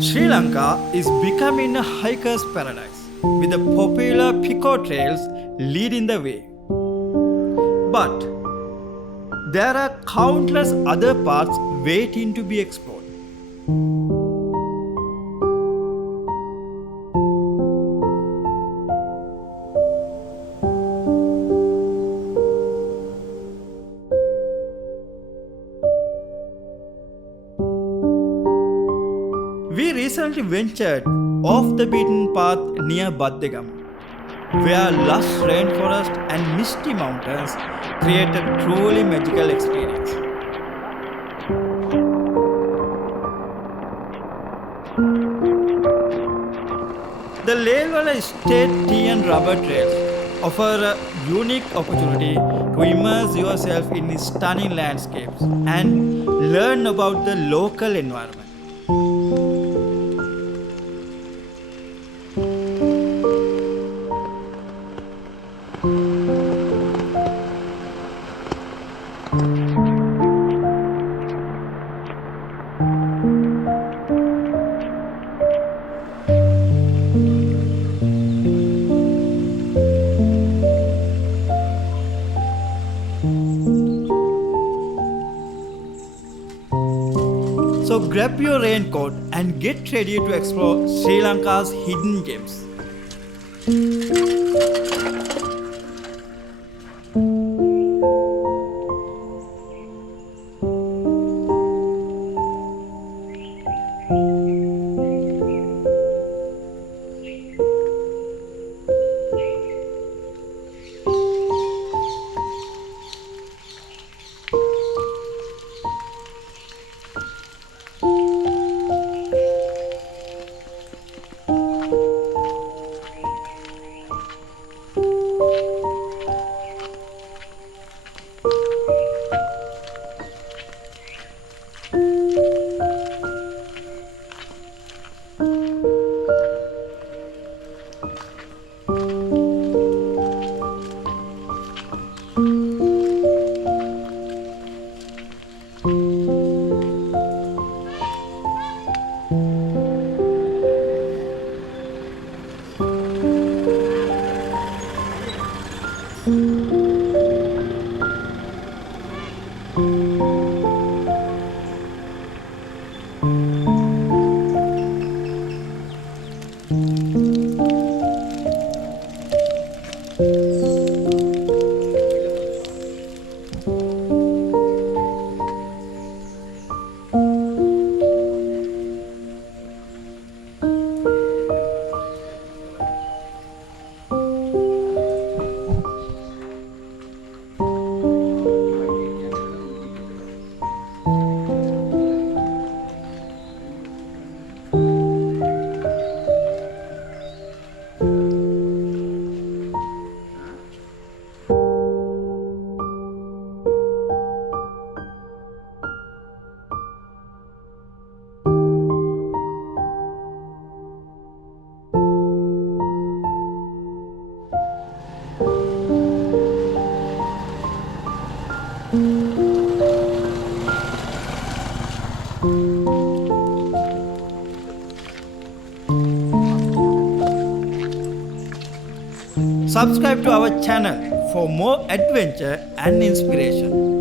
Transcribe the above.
Sri Lanka is becoming a hiker's paradise, with the popular Peokoe Trails leading the way. But there are countless other paths waiting to be explored. We recently ventured off the beaten path near Baddegama, where lush rainforests and misty mountains create a truly magical experience. The Lelwala State tea and rubber trails offer a unique opportunity to immerse yourself in stunning landscapes and learn about the local environment. So grab your raincoat and get ready to explore Sri Lanka's hidden gems. Subscribe to our channel for more adventure and inspiration.